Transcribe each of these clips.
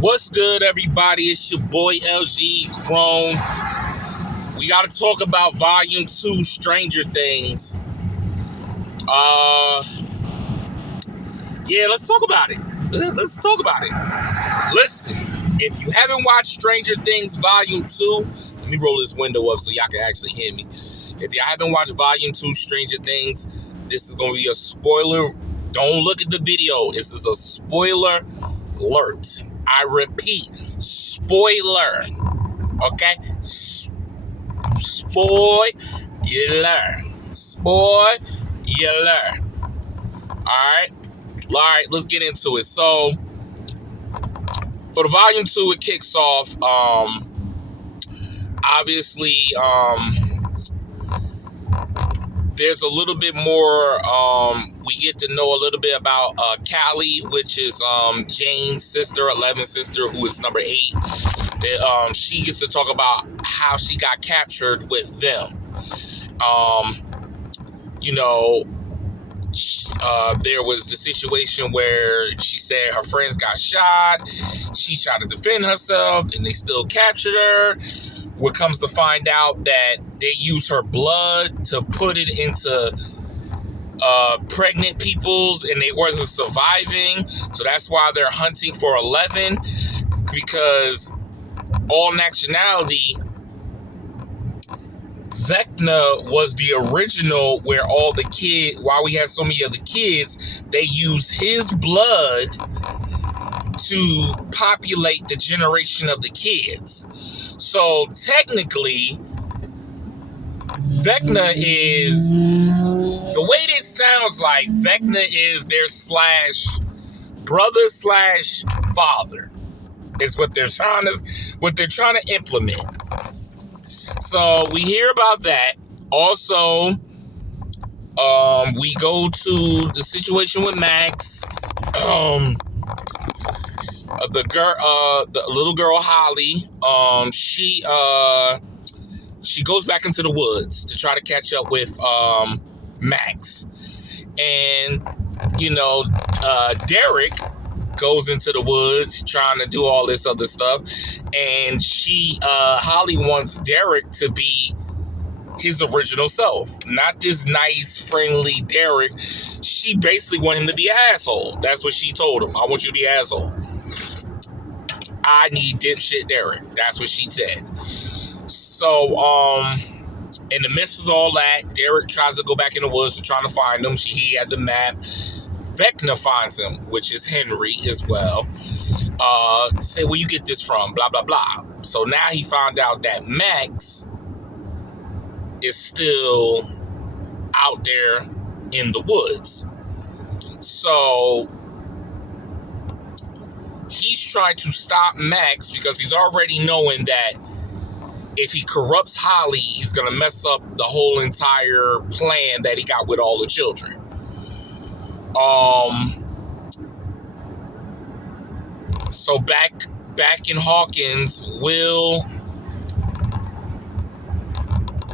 What's good, everybody? It's your boy LG Grown. We got to talk about Volume 2, Stranger Things. Yeah, let's talk about it. Let's talk about it. Listen, if you haven't watched Stranger Things Volume 2, let me roll this window up so y'all can actually hear me. If y'all haven't watched Volume 2, Stranger Things, this is going to be a spoiler. Don't look at the video. This is a spoiler alert. I repeat, spoiler. Okay? Spoiler. Spoiler. Alright, let's get into it. So, for the Volume 2, it kicks off, obviously, there's a little bit more, we get to know a little bit about Callie, which is Jane's sister, 11's sister, who is number 8. She gets to talk about how she got captured with them. There was the situation where she said her friends got shot. She tried to defend herself, and they still captured her. What comes to find out that they use her blood to put it into pregnant people's, and they wasn't surviving. So that's why they're hunting for 11, because all nationality, Vecna was the original where all the kids, while we had so many other kids, they used his blood to populate the generation of the kids. So technically, Vecna is, the way this sounds like, Vecna is their brother/father, is what they're trying to implement. So we hear about that. Also, we go to the situation with Max. The little girl Holly. She goes back into the woods to try to catch up with Max, and Derek goes into the woods trying to do all this other stuff, and Holly wants Derek to be his original self, not this nice, friendly Derek. She basically want him to be an asshole. That's what she told him. I want you to be an asshole. I need dipshit Derek. That's what she said. So, in the midst of all that, Derek tries to go back in the woods to try to find him. He had the map. Vecna finds him, which is Henry as well. Say, where you get this from? Blah, blah, blah. So now he found out that Max is still out there in the woods. So he's trying to stop Max because he's already knowing that if he corrupts Holly, he's going to mess up the whole entire plan that he got with all the children. So back in Hawkins, Will,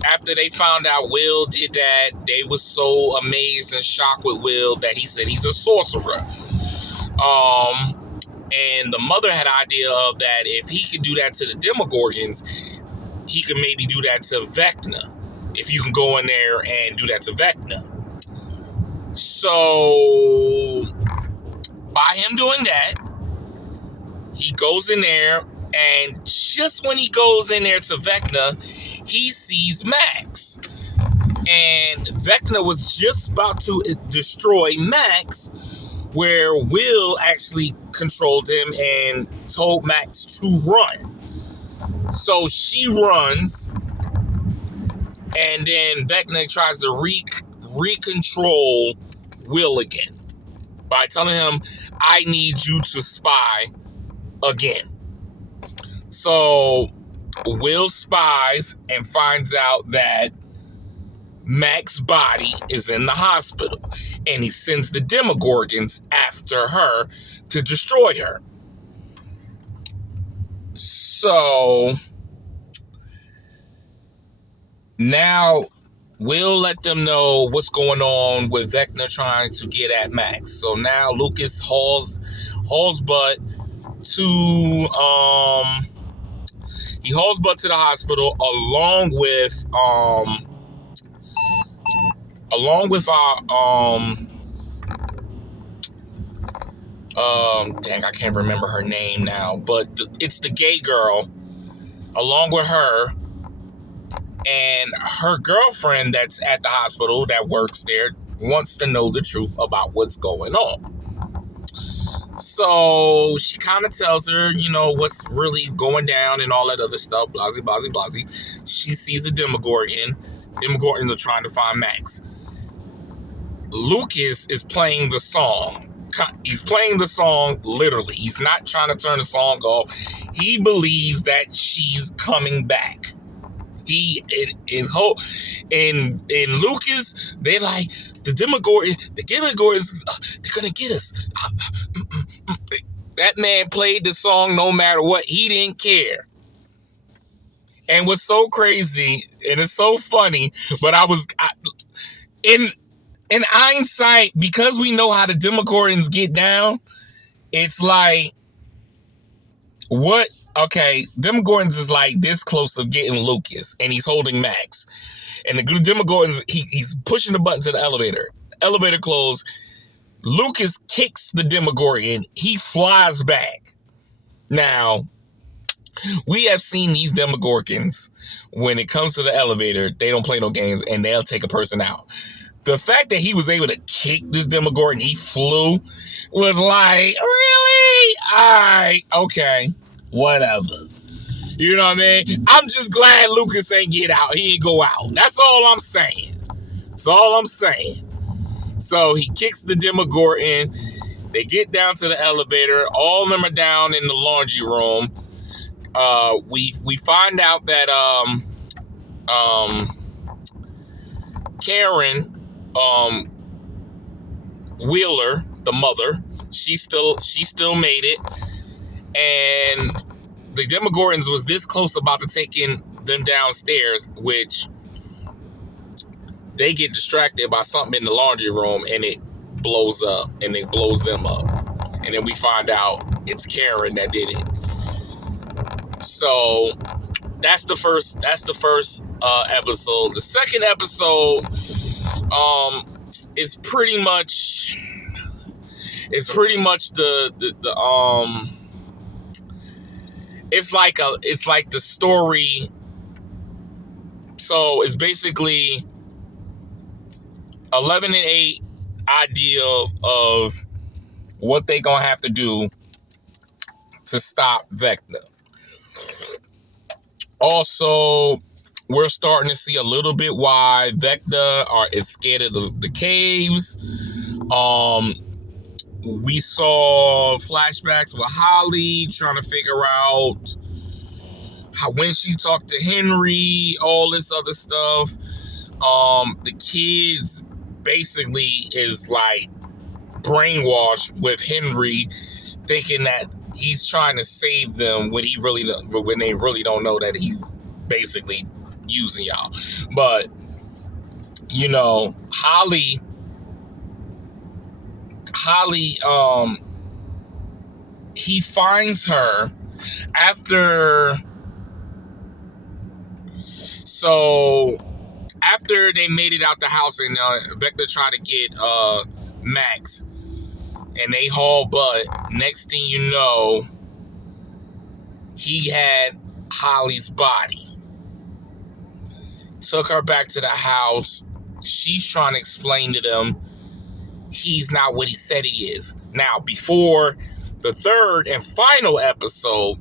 after they found out Will did that, they was so amazed and shocked with Will that he said he's a sorcerer. And the mother had an idea of that if he could do that to the Demogorgons, he could maybe do that to Vecna. If you can go in there and do that to Vecna. So, by him doing that, he goes in there, and just when he goes in there to Vecna, he sees Max. And Vecna was just about to destroy Max, where Will actually controlled him and told Max to run. So she runs, and then Vecna tries to recontrol Will again by telling him, I need you to spy again. So Will spies and finds out that Max's body is in the hospital, and he sends the Demogorgons after her to destroy her. So now we'll let them know what's going on with Vecna trying to get at Max. So now Lucas hauls hauls butt to the hospital along with our dang, I can't remember her name now, but it's the gay girl along with her and her girlfriend that's at the hospital that works there wants to know the truth about what's going on. So she kind of tells her, what's really going down and all that other stuff, blasey, blasey, blasey. She sees a Demogorgon. Demogorgons are trying to find Max. Lucas is playing the song. He's playing the song literally. He's not trying to turn the song off. He believes that she's coming back. In Lucas, they're like, the Demogorgons, they're gonna get us. That man played the song no matter what. He didn't care. And what's so crazy, and it's so funny, but in hindsight, because we know how the Demogorgons get down, it's like, what? Okay, Demogorgons is like this close of getting Lucas, and he's holding Max. And the Demogorgons, he's pushing the button to the elevator. Elevator closed. Lucas kicks the Demogorgon. He flies back. Now, we have seen these Demogorgons, when it comes to the elevator, they don't play no games, and they'll take a person out. The fact that he was able to kick this Demogorgon, he flew, was like, really? All right, okay, whatever. You know what I mean? I'm just glad Lucas ain't get out. He ain't go out. That's all I'm saying. That's all I'm saying. So he kicks the Demogorgon. They get down to the elevator. All of them are down in the laundry room. We find out that Karen Wheeler, the mother, she still made it, and the Demogorgons was this close about to taking them downstairs, which they get distracted by something in the laundry room, and it blows up, and it blows them up, and then we find out it's Karen that did it. So that's the first episode. The second episode is pretty much it's like the story. So it's basically 11 and 8 idea of what they gonna have to do to stop Vecna. Also, we're starting to see a little bit why Vecna is scared of the caves. We saw flashbacks with Holly trying to figure out when she talked to Henry, all this other stuff. The kids basically is like brainwashed with Henry, thinking that he's trying to save them when they really don't know that he's basically using y'all. But Holly, he finds her after they made it out the house, and Vecna tried to get Max, and they haul butt. Next thing you know, he had Holly's body. Took her back to the house. She's trying to explain to them he's not what he said he is. Now, before the third and final episode,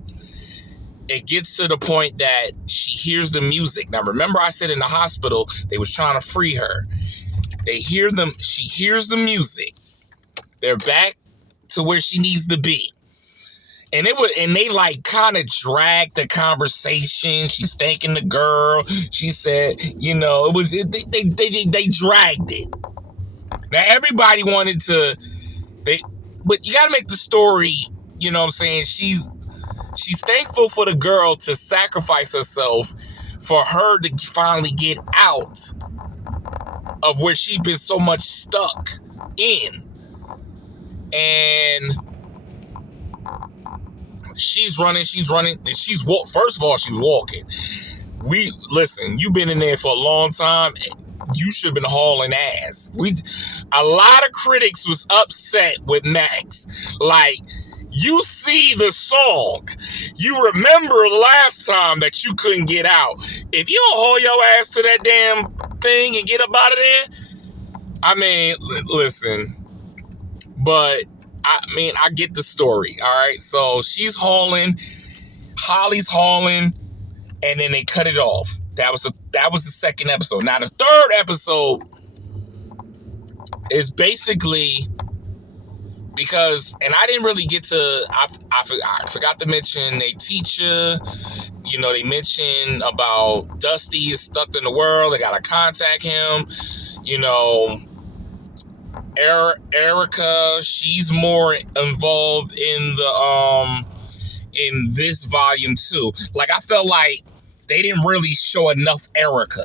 it gets to the point that she hears the music. Now, remember I said in the hospital, they was trying to free her. She hears the music. They're back to where she needs to be. And they like kind of dragged the conversation. She's thanking the girl. She said, they dragged it. Now everybody wanted to, but you got to make the story, you know what I'm saying? She's thankful for the girl to sacrifice herself for her to finally get out of where she'd been so much stuck in. And She's running, and first of all, she's walking. Listen, you've been in there for a long time. You should have been hauling ass. A lot of critics was upset with Max. Like, you see the song. You remember last time that you couldn't get out. If you don't haul your ass to that damn thing and get up out of there, I mean, listen. But, I get the story, all right? So, she's hauling. Holly's hauling. And then they cut it off. That was the second episode. Now, the third episode is basically because, and I didn't really get to, I forgot to mention a teacher. You know, they mentioned about Dusty is stuck in the world. They got to contact him. You know, Erica, she's more involved in the, in this volume too. Like, I felt like they didn't really show enough Erica.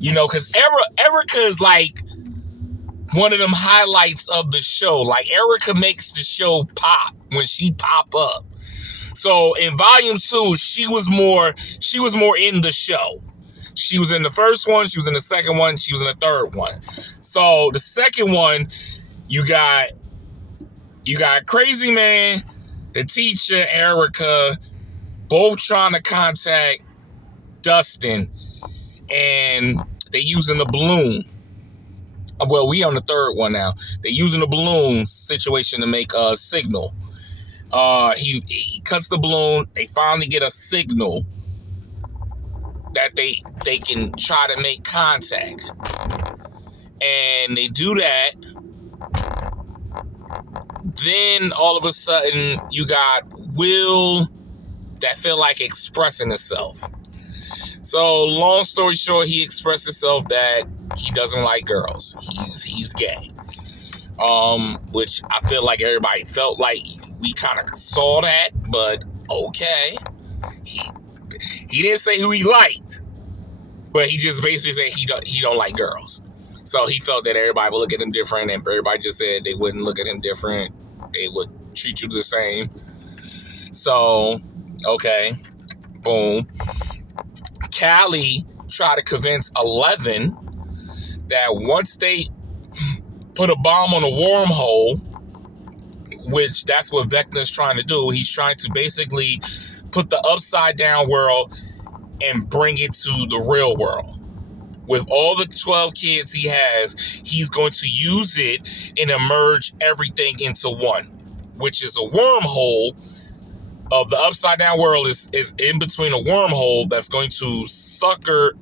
You know, because Erica is like one of them highlights of the show. Like, Erica makes the show pop when she pop up. So in volume 2, she was more in the show. She was in the first one, she was in the second one, she was in the third one. So the second one, you got Crazy Man, the teacher, Erica, both trying to contact Dustin, and they using the balloon. Well, we on the third one now. They using the balloon situation to make a signal. He cuts the balloon. They finally get a signal that they can try to make contact, and they do that. Then all of a sudden, you got Will that feel like expressing itself. So long story short, he expressed himself that he doesn't like girls. He's gay. Which I feel like everybody felt like we kind of saw that, but okay. He didn't say who he liked, but he just basically said he don't like girls. So he felt that everybody would look at him different, and everybody just said they wouldn't look at him different. They would treat you the same. So, okay, boom. Callie tried to convince 11 that once they put a bomb on a wormhole, which that's what Vecna's trying to do. He's trying to basically put the upside down world and bring it to the real world. With all the 12 kids he has, he's going to use it and merge everything into one, which is a wormhole of the upside down world is in between a wormhole that's going to sucker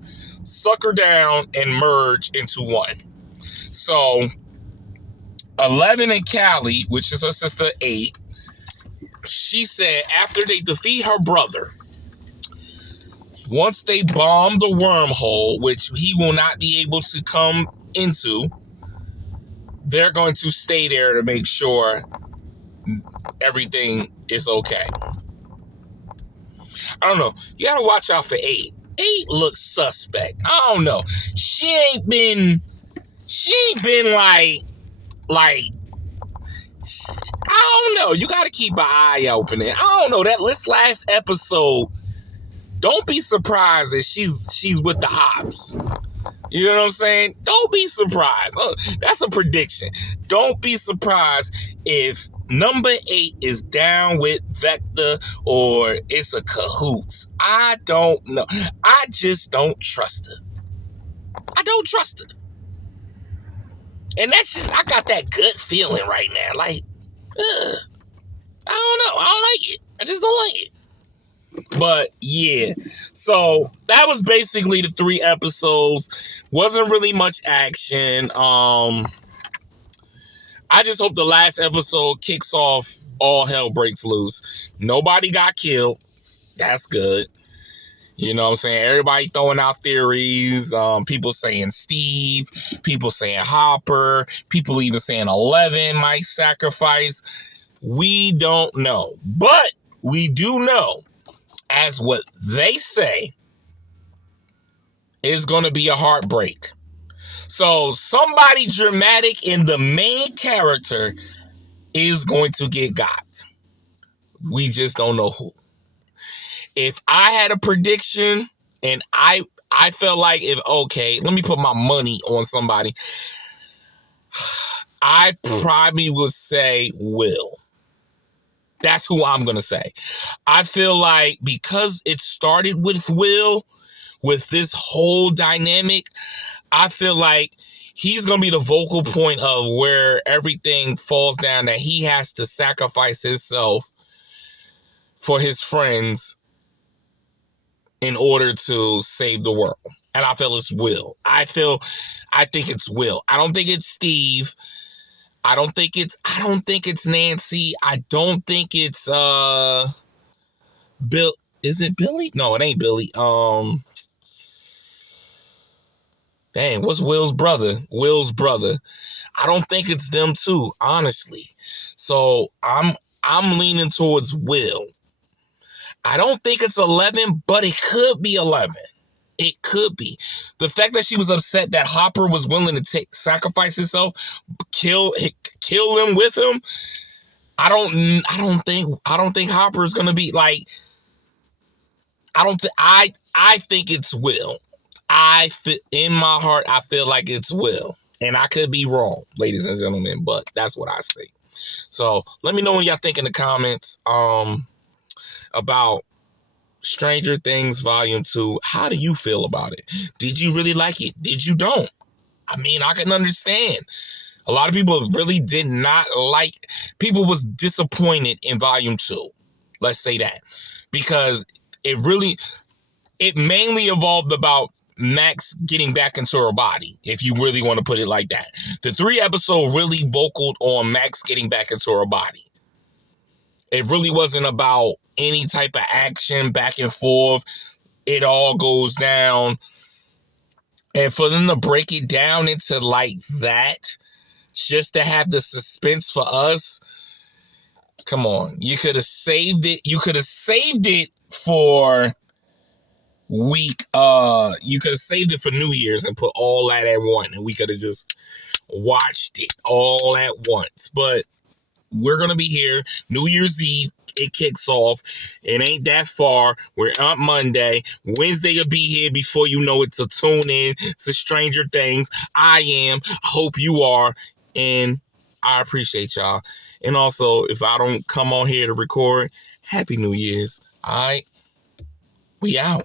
down and merge into one. So 11 and Callie, which is her sister 8, she said after they defeat her brother, once they bomb the wormhole, which he will not be able to come into, they're going to stay there to make sure everything is okay. I don't know. You gotta watch out for 8. 8 looks suspect. I don't know. She ain't been like, I don't know. You gotta keep an eye open. I don't know. This last episode, don't be surprised if she's with the ops. You know what I'm saying? Don't be surprised. Oh, that's a prediction. Don't be surprised if number 8 is down with Vecna or it's a cahoots. I don't know. I just don't trust her. I don't trust her. And that's just, I got that gut feeling right now. Like, I don't know. I don't like it. I just don't like it. But yeah, so that was basically the 3 episodes. Wasn't really much action. I just hope the last episode kicks off, all hell breaks loose. Nobody got killed. That's good. You know what I'm saying? Everybody throwing out theories. People saying Steve. People saying Hopper. People even saying 11 might sacrifice. We don't know. But we do know, as what they say, is going to be a heartbreak. So somebody dramatic in the main character is going to get got. We just don't know who. If I had a prediction and I felt like let me put my money on somebody, I probably would say Will. That's who I'm going to say. I feel like because it started with Will, with this whole dynamic, I feel like he's going to be the vocal point of where everything falls down, that he has to sacrifice himself for his friends in order to save the world. And I feel it's Will. I think it's Will. I don't think it's Steve. I don't think it's Nancy. I don't think it's Bill. Is it Billy? No, it ain't Billy. Dang, what's Will's brother? Will's brother. I don't think it's them too, honestly. So I'm leaning towards Will. I don't think it's 11, but it could be 11. It could be. The fact that she was upset that Hopper was willing to sacrifice himself, kill them with him. I don't think Hopper is gonna be like. I think it's Will. In my heart, I feel like it's Will, and I could be wrong, ladies and gentlemen, but that's what I think. So let me know what y'all think in the comments. About Stranger Things Volume 2. How do you feel about it? Did you really like it? Did you don't? I mean, I can understand. A lot of people really did not like. People was disappointed in Volume 2. Let's say that. Because it mainly evolved about Max getting back into her body, if you really want to put it like that. The 3 episode really vocaled on Max getting back into her body. It really wasn't about any type of action back and forth. It all goes down. And for them to break it down into like that, just to have the suspense for us, come on. You could have saved it. You could have saved it for you could have saved it for New Year's and put all that at once, and we could have just watched it all at once. But we're going to be here New Year's Eve. It kicks off. It ain't that far. We're on Monday. Wednesday will be here before you know it, to tune in to Stranger Things. I am. I hope you are. And I appreciate y'all. And also, if I don't come on here to record, Happy New Year's. All right? We out.